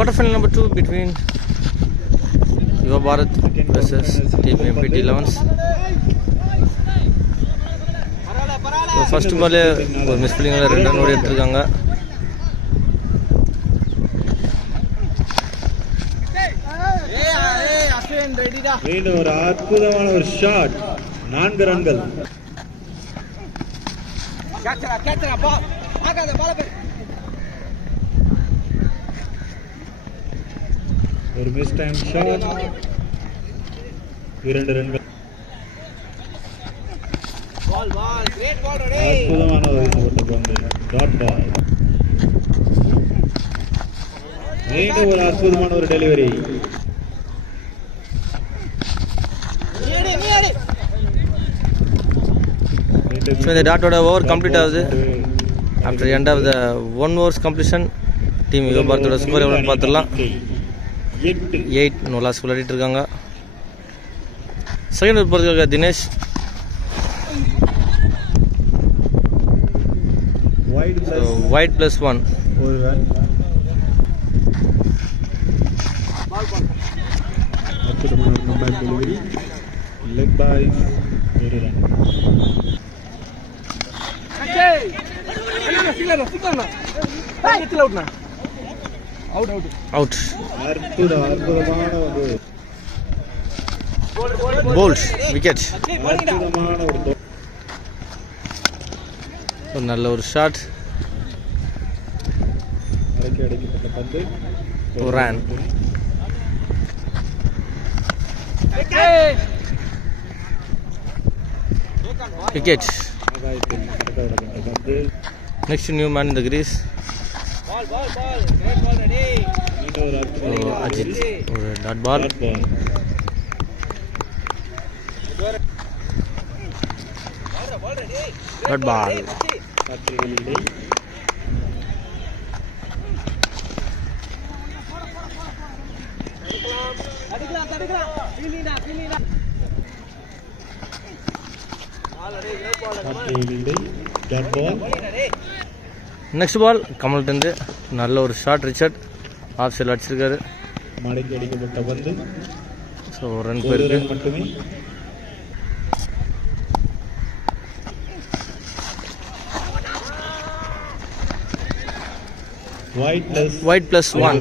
quarter final number 2 between Yuva Bharat versus Team MPT 11s. First ball ஒரு miss ஃபீல்டிங்ல 2 run ஓடி எடுத்துருக்காங்க. மீண்டும் ஒரு அற்புதமான ஒரு ஷாட், 4 ரன்கள். ஒரு மிஸ் டைம் ஷாட், 2 ரன்கள். அற்புதமான ஒரு பந்து, டாட் பால். மீண்டும் ஒரு அற்புதமான ஒரு delivery. So the dot over complete ஆகுது. After the end of the 1 overs completion, team Yuva Bharat score எவ்வளோன்னு பார்த்துடலாம். 8 நோ லாஸ் விளையாடிட்டு இருக்காங்க. செகண்ட் ஓவர் போகிறதுக்காக தினேஷ். Wide plus 1. ஒரு ரன். அற்புதமான ஒரு கம்பேக் டெலிவரி, லெக் பை, ஒரு ரன். Out. அற்புதமான ஒரு Bowls wicket. அற்புதமான ஒரு நல்ல ஒரு ஷாட், அடிக்கப்பட்ட பந்து, ஒரு run. Wicket. Next new man in the crease. Ajit. Dot ball. Dot ball. Next ball கமல்கிட்ட நல்ல ஒரு ஷாட், ரிச்சர்ட் ஆஃப் சைடில் அடிச்சிருக்காரு. மடக்கி அடிக்கப்பட்ட பந்து, ஸோ ரன் போயிருக்கு மட்டுமே. Wide plus 1. Wide plus 1.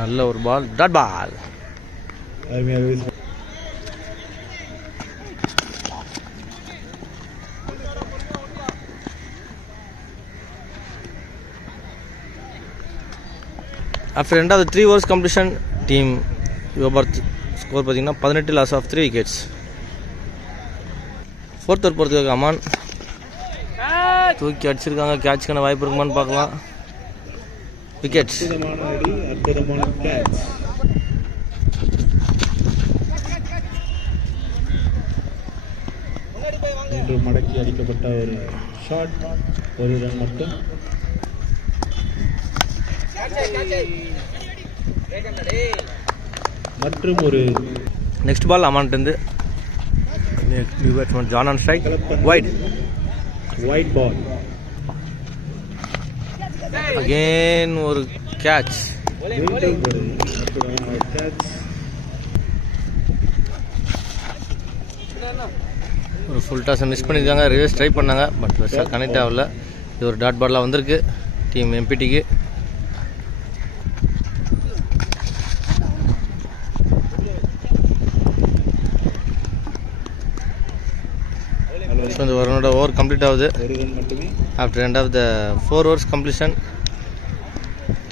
நல்ல ஒரு ball, dot ball. After end of the 3 overs completion, team Yuva Bharat score பார்த்தீங்கன்னா 18 loss of 3 wickets. Fourth over போகிறதுக்காக அமான் தூக்கி அடிச்சிருக்காங்க. கேட்சுக்கான வாய்ப்பு இருக்குமான்னு பார்க்கலாம். விக்கெட். மடக்கி அடிக்கப்பட்ட ஒரு ஷாட், ஒரு ரன் மட்டும். மற்றும் ஒரு நெக்ஸ்ட் பால் அமான்ட்டு John on strike, wide. White ball. Again ஒரு catch. ஒரு ஃபுல் டாஸை மிஸ் பண்ணியிருக்காங்க. ரிவர்ஸ் ட்ரை பண்ணாங்க, பட் பெருசாக கனெக்ட் ஆகல. இது ஒரு டாட் பாலாக வந்திருக்கு டீம் எம்பிடிக்கு. இந்த ஒருனோட ஓவர் கம்ப்ளீட் ஆகுது. After end of the 4 overs completion,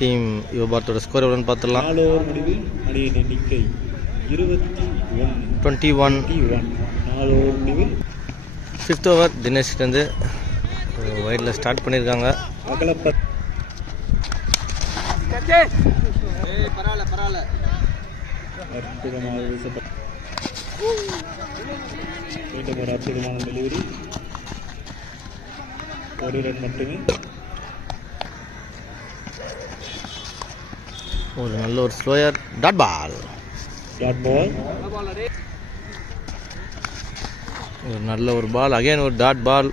team Yuva பாரத்தோட ஸ்கோர் எவ்வளோன்னு பார்த்துடலாம். 4 ஓவர் முடிவில் அணியின் எண்ணிக்கை 21. 4 ஓவர் முடிவில் 5th over தினேஷ்கிட்டேருந்து வைடில் ஸ்டார்ட் பண்ணியிருக்காங்க. மீண்டும் ஒரு அற்புதமான டெலிவரி, ஒரு ரன் மட்டுமே. ஒரு நல்ல ஒரு ஸ்லோயர், டாட் பால். ஒரு நல்ல ஒரு பால், அகைன் ஒரு டாட் பால்.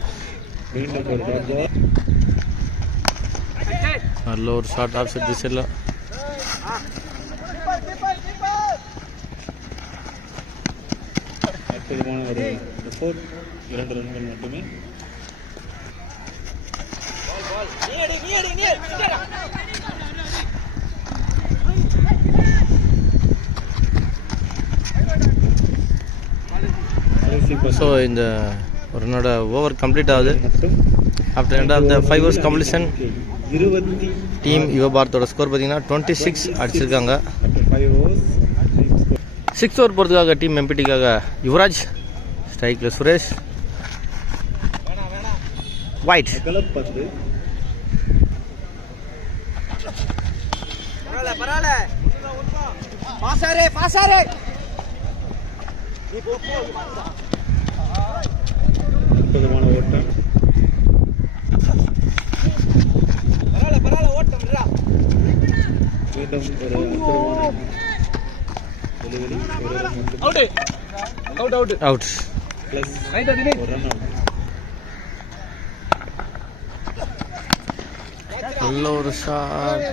மீண்டும் ஒரு டாட் பால். நல்ல ஒரு ஷார்ட் ஆஃப் செட் திசையில். அற்புதமான ஒரு ரிப்போர்ட். 2 ரன்கள் மட்டுமே. ஸோ இந்த ஒரு ரன்னோட ஓவர் கம்ப்ளீட் ஆகுது. After end of the 5 overs completion team யுவபாரத்தோட ஸ்கோர் பார்த்தீங்கன்னா 26 அடிச்சிருக்காங்க. 6 ஓவர் போகிறதுக்காக டீம் எம்பிடிக்காக யுவராஜ், ஸ்ட்ரைக்கில் சுரேஷ், ஒயிட். அற்புதமான ஓட்டம். மீண்டும் ஒரு அற்புதமான டெலிவரி. ஒரு ரன் மட்டுமே. அவுட். பிளஸ் ஒரு ரன் அவுட். நல்ல ஒரு ஷாட்.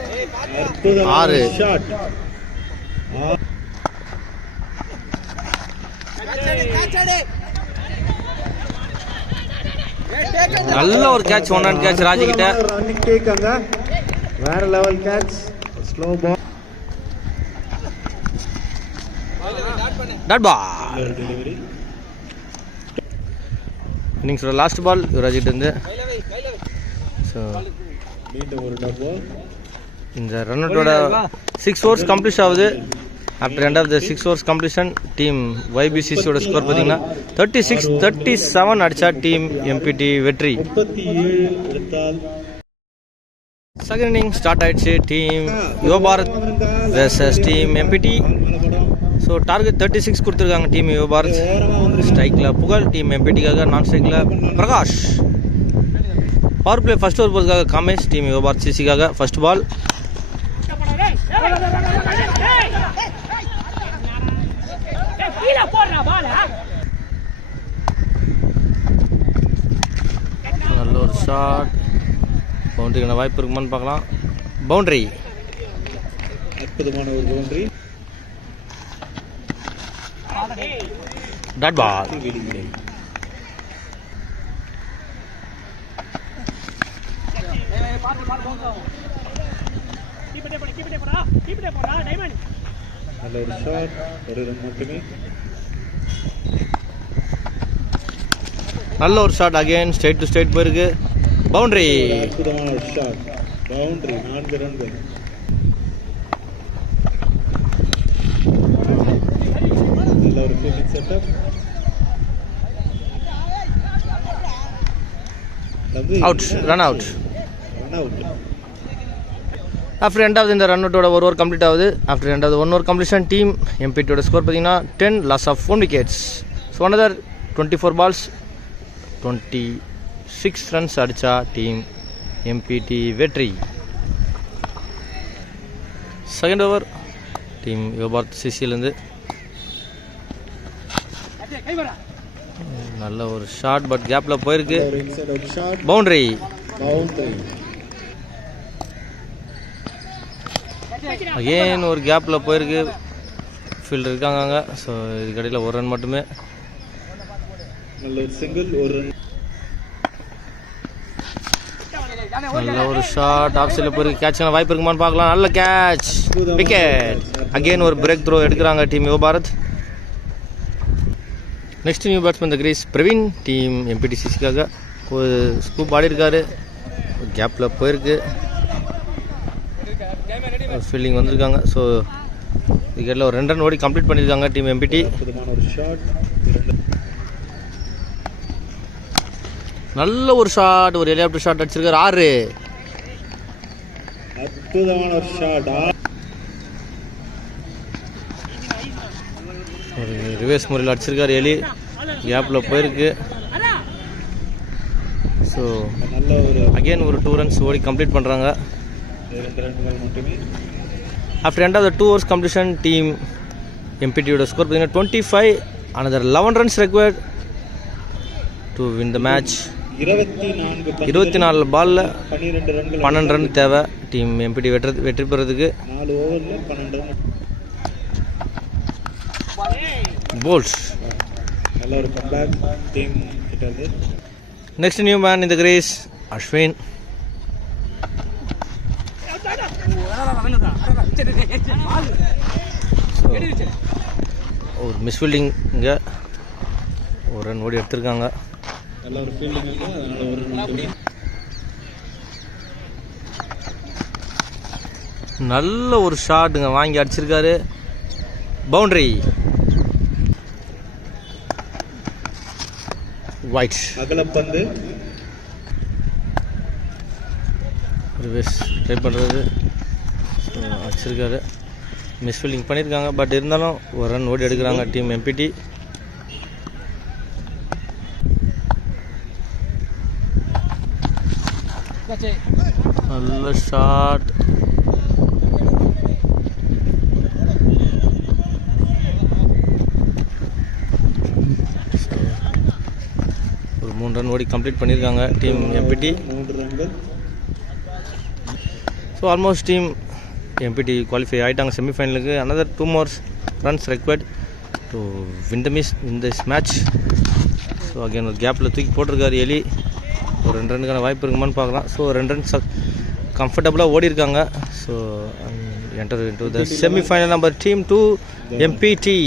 அற்புதமான 6 ஷாட். நல்ல ஒரு கேட்ச், 1 run கேட்ச் ராஜி கிட்ட. ரன்னிங் டேக்காங்க. வேற level catch. Slow ball. Dot ball. Delivery. இன்னிங்ஸோட லாஸ்ட் பால் யுவராஜ் கிட்ட இருந்து. ஸோ மீண்டும் ஒரு டாட் பால். இந்த ரன்னோட 6 overs கம்ப்ளீட் ஆகுது. After end of the 6 overs completion team YBCCயோட ஸ்கோர் பார்த்தீங்கன்னா 36-37 அடிச்சா டீம் எம்பிடி வெற்றி. 37 எடுத்தால் செகண்ட் இன்னிங் ஸ்டார்ட் ஆயிடுச்சு. Team Yuvabharat versus team MPT. So target 36 கொடுத்துருக்காங்க டீம் யுவபாரத். ஸ்ட்ரைக்கில் புகழ் டீம் எம்பிடிக்காக, நான் ஸ்ட்ரைக்கில் Prakash. Power play first over போகிறதுக்காக காமேஷ் டீம் யுவபாரத் சிசிக்காக. First ball. நல்ல ஒரு ஷாட். பவுண்டரிக்கான வாய்ப்பு இருக்குமான்னு பார்க்கலாம். பவுண்டரி. அற்புதமான ஒரு பவுண்டரி. Dot ball. வெளியிலே நல்ல ஒரு ஷாட். ஒரு ரன் மட்டுமே. நல்ல ஒரு shot. Again straight to straight போயிருக்கு. பவுண்டரி. அற்புதமான ஒரு ஷாட். பவுண்டரி. 4 ரன்கள். நல்ல ஒரு fielding setup. Out. Run out. Run out. After end of இந்த ரன் அவுட்டோட ஒரு ஓவர் கம்ப்ளீட் ஆகுது. After end of 1 over completion team எம்பிடியோட ஸ்கோர் பார்த்தீங்கன்னா 10 loss of 1 wickets. So another 24 balls 26 runs அடிச்சா டீம் எம்பிடி வெற்றி. செகண்ட் ஓவர் டீம் யுவபாரத் சிசியிலேருந்து நல்ல ஒரு ஷாட், பட் கேப்பில் போயிருக்கு. ஒரு inside out shot. Boundary. Boundary. Again ஒரு கேப்பில் போயிருக்கு. ஃபீல்டர் இருக்காங்க அங்கே. ஸோ இதுக்கடையில் ஒரு ரன் மட்டுமே. நல்ல ஒரு சிங்கிள். ஒரு ரன். நல்ல ஒரு ஷாட். ஆஃப் சைடில் போயிருக்கு. கேட்சான வாய்ப்பு இருக்குமான்னு பார்க்கலாம். நல்ல கேட்ச். விக்கெட். அகெயின் ஒரு பிரேக் த்ரோ எடுக்கிறாங்க team Yuvabharat. Next new batsman the crease Praveen team எம்பிடிசிசிக்காக. ஒரு ஸ்கூப் ஆடி இருக்காரு. கேப்பில் போயிருக்கு. ஃபீல்டிங் வந்திருக்காங்க. ஸோ விக்கெட்டில் ஒரு 2 run ஓடி கம்ப்ளீட் பண்ணியிருக்காங்க டீம் எம்பிடி. அற்புதமான ஒரு ஷாட். நல்ல ஒரு ஷாட். ஒரு ஹெலிகாப்டர் ஷாட் அடிச்சிருக்காரு. 6. அற்புதமான ஒரு ஷாட். ஒரு ரிவர்ஸ் முறையில் அடிச்சிருக்காரு எலி. கேப்பில் போயிருக்கு. ஸோ நல்ல ஒரு அகெயின் ஒரு 2 runs ஓடி கம்ப்ளீட் பண்ணுறாங்க. 2 ரன்கள் மட்டுமே. After end of the 2 overs completion team எம்பிடியோட ஸ்கோர் பார்த்தீங்கன்னா 25. another 11 runs required to win the match. 24 பாலில் 12 ரன் தேவை டீம் எம்பிடி வெற்றி பெறதுக்கு. 4 ஓவரில் 12 ரன். போல்ஸ். நல்ல ஒரு கம்பேக் டீம் கிட்டது. நெக்ஸ்ட் நியூ மேன் இந்த கிரேஸ் அஸ்வின். ஒரு மிஸ்ஃபீல்டிங் இங்கே ஒரு ரன் ஓடி எடுத்திருக்காங்க. நல்ல ஒரு ஃபீல்டிங் இருக்கு, அதனால ஒரு ரன். நல்ல ஒரு ஷாட்டுங்க வாங்கி அடிச்சிருக்காரு. பவுண்டரி. வைட். அகலப்பந்து. ரிவர்ஸ் ட்ரை பண்ணுறது அடிச்சிருக்காரு. மிஸ்ஃபீல்டிங் பண்ணியிருக்காங்க, பட் இருந்தாலும் ஒரு ரன் ஓடி எடுக்கிறாங்க டீம் எம்பிடி. நல்ல ஷாட். ஒரு 3 ரன் ஓடி கம்ப்ளீட் பண்ணியிருக்காங்க டீம் எம்பிடி. 3 ரன்கள். ஸோ ஆல்மோஸ்ட் டீம் எம்பிடி குவாலிஃபை ஆகிட்டாங்க செமிஃபைனலுக்கு. Another 2 more runs required to win this match. So again ஒரு கேப்பில் தூக்கி போட்டிருக்காரு எலி. ஒரு 2 ரன்னுக்கான வாய்ப்பு இருக்குமான்னு பார்க்கலாம். ஸோ 2 ரன்ஸ் கம்ஃபர்டபுளாக ஓடி இருக்காங்க. So enter into the semi-final number team 2 எம்பிடி.